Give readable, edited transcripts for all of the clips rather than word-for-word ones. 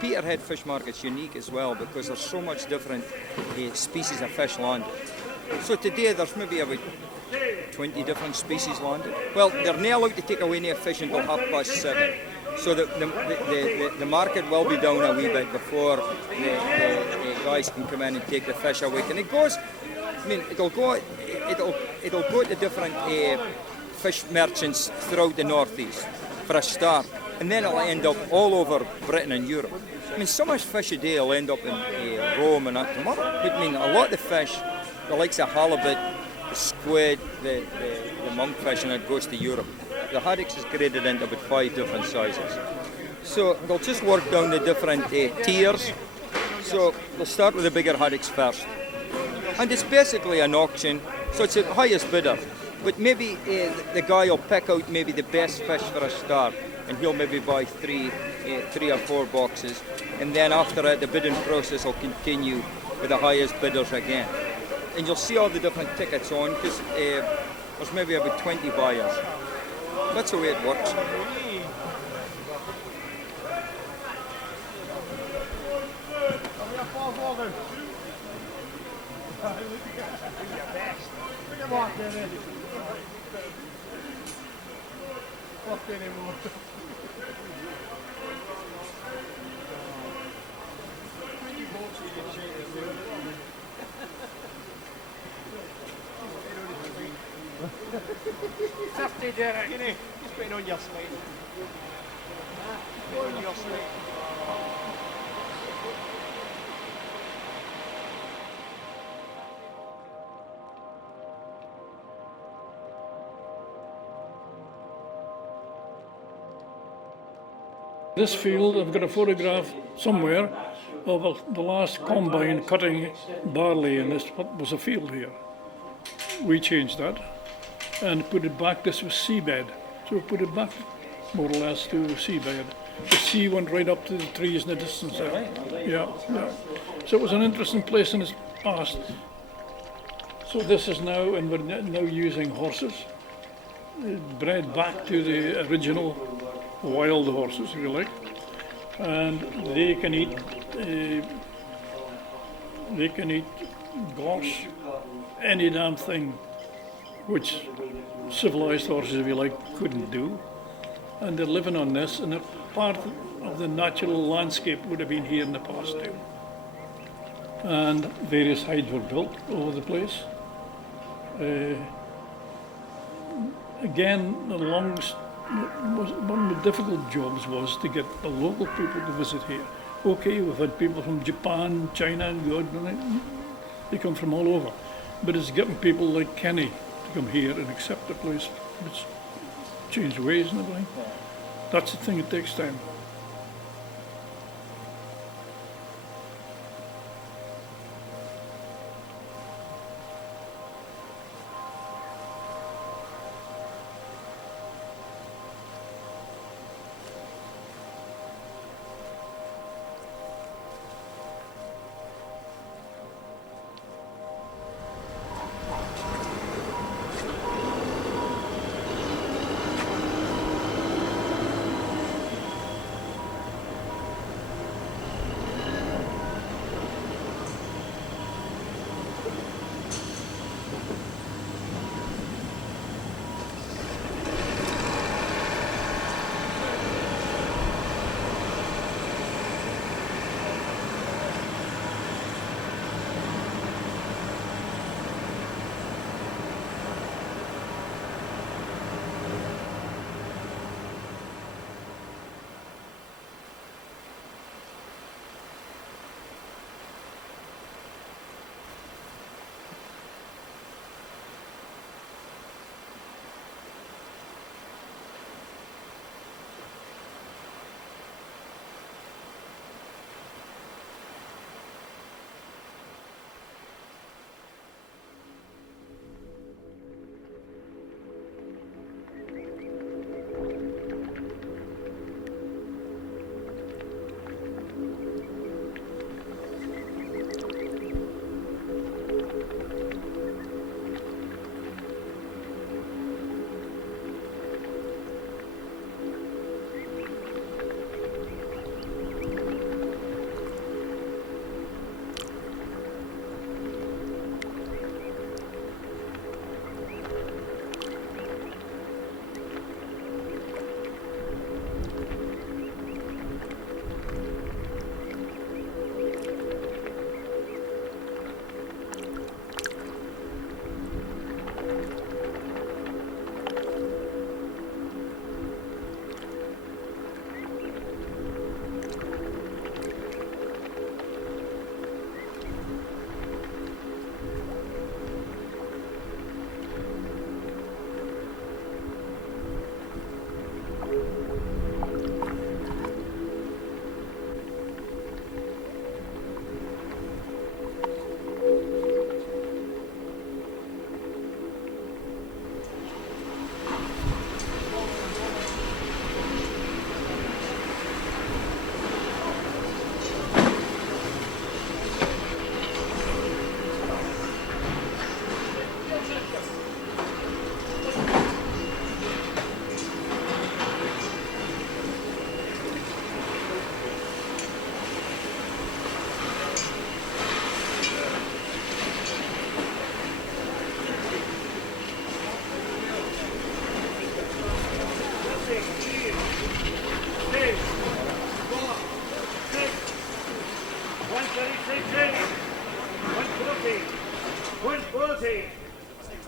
Peterhead Fish Market's unique as well because there's so much different species of fish landed. So today there's maybe about 20 different species landed. Well, they're not allowed to take away any fish until 7:30. So the market will be down a wee bit before the guys can come in and take the fish away. And it goes, I mean, it'll go to different fish merchants throughout the northeast for a start. And then it'll end up all over Britain and Europe. I mean, so much fish a day will end up in Rome and that tomorrow. I mean, a lot of the fish, the likes of halibut, the squid, the monkfish, and it goes to Europe. The haddocks is graded into about 5 different sizes. So they'll just work down the different tiers. So they'll start with the bigger haddocks first. And it's basically an auction, so it's the highest bidder. But maybe the guy will pick out maybe the best fish for a start, and he'll maybe buy 3 or 4 boxes. And then after that, the bidding process will continue with the highest bidders again. And you'll see all the different tickets on, because there's maybe about 20 buyers. That's the way it works. Safety, Derek. Just put it on your slate. Put it on your slate. This field, I've got a photograph somewhere of the last combine cutting barley, and this was a field here. We changed that and put it back. This was seabed, so we put it back more or less to seabed. The sea went right up to the trees in the distance there. Yeah, yeah. So it was an interesting place in its past. So this is now, and we're now using horses, bred back to the original wild horses, if you like, and they can eat gorse, any damn thing, which civilized horses, if you like, couldn't do. And they're living on this, and a part of the natural landscape would have been here in the past too. And various hides were built all over the place. Again, one of the difficult jobs was to get the local people to visit here. Okay, we've had people from Japan, China, and God, they come from all over. But it's getting people like Kenny to come here and accept the place, which changed ways and everything. That's the thing, it takes time.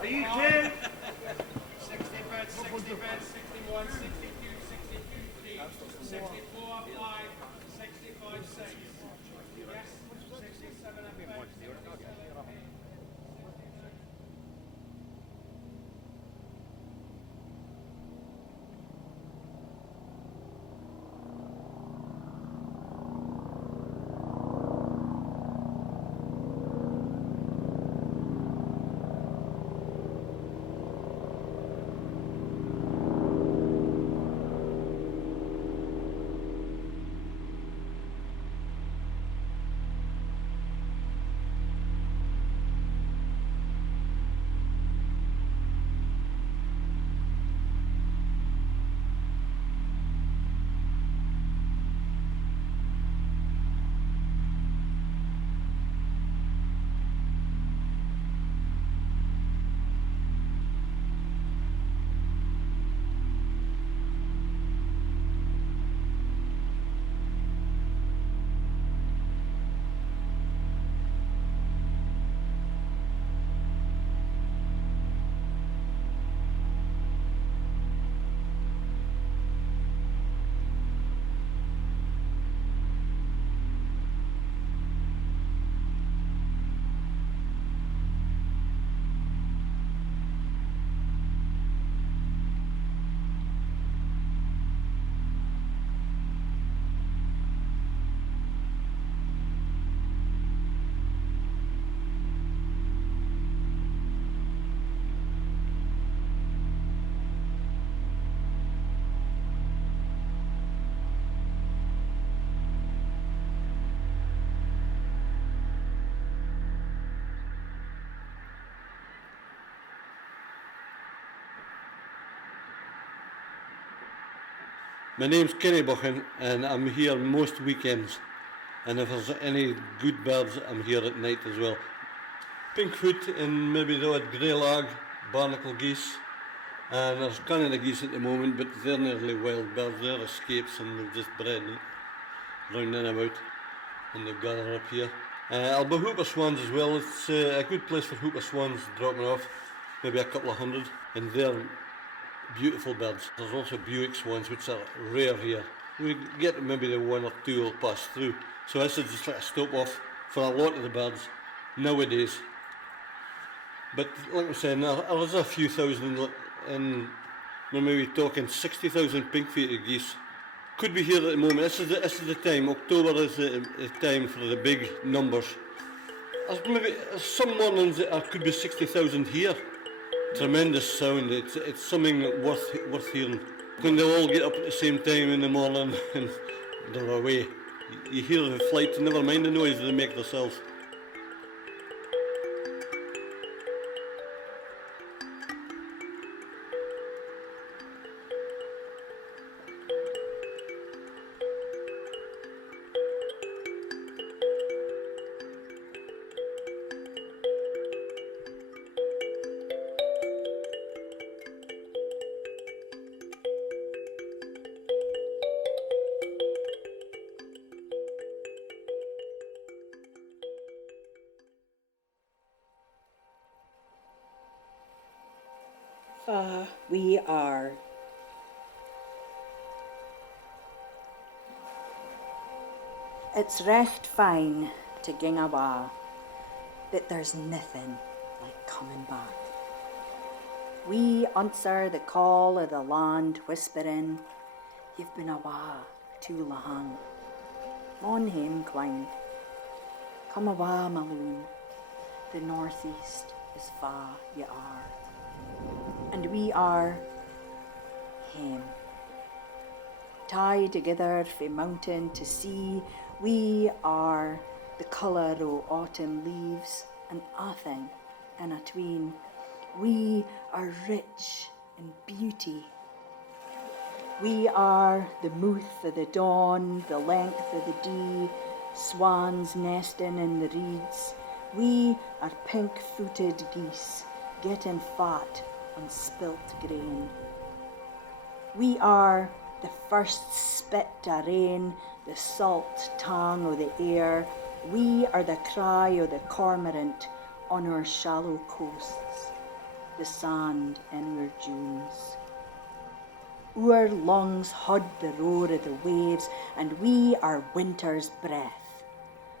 Are you Jim? 60 beds, 61, 62, 62, 3, 64, 5, 65, 6. Yes, 67 and 5. My name's Kenny Buchan and I'm here most weekends. And if there's any good birds, I'm here at night as well. Pinkfoot and maybe the odd grey lag, barnacle geese. And there's Canada geese at the moment, but they're nearly wild birds. They're escapes and they've just bred round and about. And they gather up here. I'll be hooper swans as well. It's a good place for hooper swans dropping off. Maybe a couple of hundred. And they're beautiful birds. There's also Buick swans, which are rare here. We get maybe the one or two will pass through. So this is just like a stop off for a lot of the birds nowadays. But like I said, there's a few thousand, and we're maybe talking 60,000 pink-feeted geese. Could be here at the moment. This is the time. October is the time for the big numbers. There's some mornings that there could be 60,000 here. Tremendous sound. It's something worth hearing. When they all get up at the same time in the morning and they're away, you hear the flight, never mind the noise they make themselves. We are. It's recht fine to ging awa, but there's nothing like coming back. We answer the call of the land whispering, you've been awa too long. Mon hame climb. Come awa, Maloon. The northeast is far ye are. And we are hame. Tied together frae mountain to sea, we are the colour o' autumn leaves and athing in atween. We are rich in beauty. We are the mouth of the dawn, the length of the dee, swans nesting in the reeds. We are pink-footed geese, getting fat on spilt grain. We are the first spit o' rain, the salt tongue o' the air. We are the cry o' the cormorant on our shallow coasts, the sand in our dunes. Our lungs hud the roar of the waves, and we are winter's breath,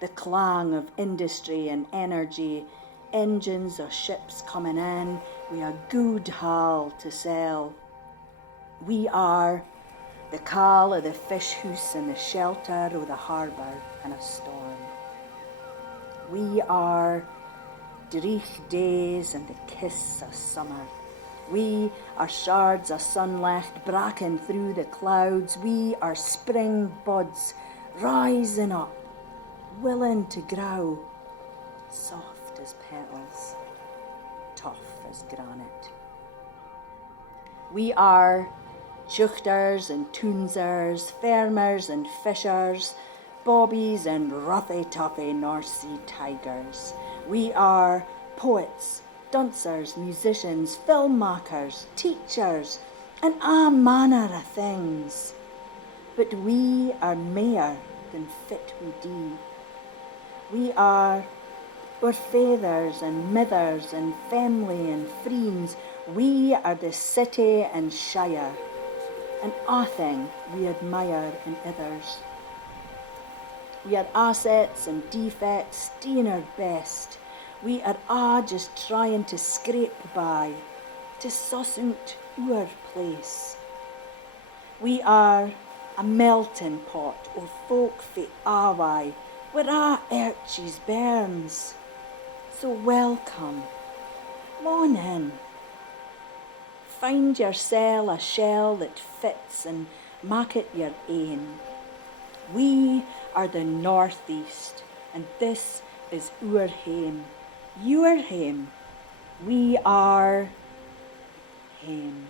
the clang of industry and energy, engines of ships coming in, we a good haul to sell. We are the call of the fish house and the shelter of the harbour in a storm. We are dreich days and the kiss of summer. We are shards of sunlight bracken through the clouds. We are spring buds rising up, willing to grow, soft as petals, tough as granite. We are juchters and toonsers, farmers and fishers, bobbies and roughy-toughy North Sea tigers. We are poets, dancers, musicians, filmmakers, teachers, and a manner of things. But we are mair than fit we do. We are our fathers and mothers and family and friends. We are the city and shire, and a thing we admire in others. We are assets and defects, doing our best. We are all just trying to scrape by, to suss out our place. We are a melting pot of folk fae Awai, where our Archie's burns. So welcome, mon in. Find yoursel a shell that fits and mak it your ain. We are the northeast, and this is our hame. Your hame. We are hame.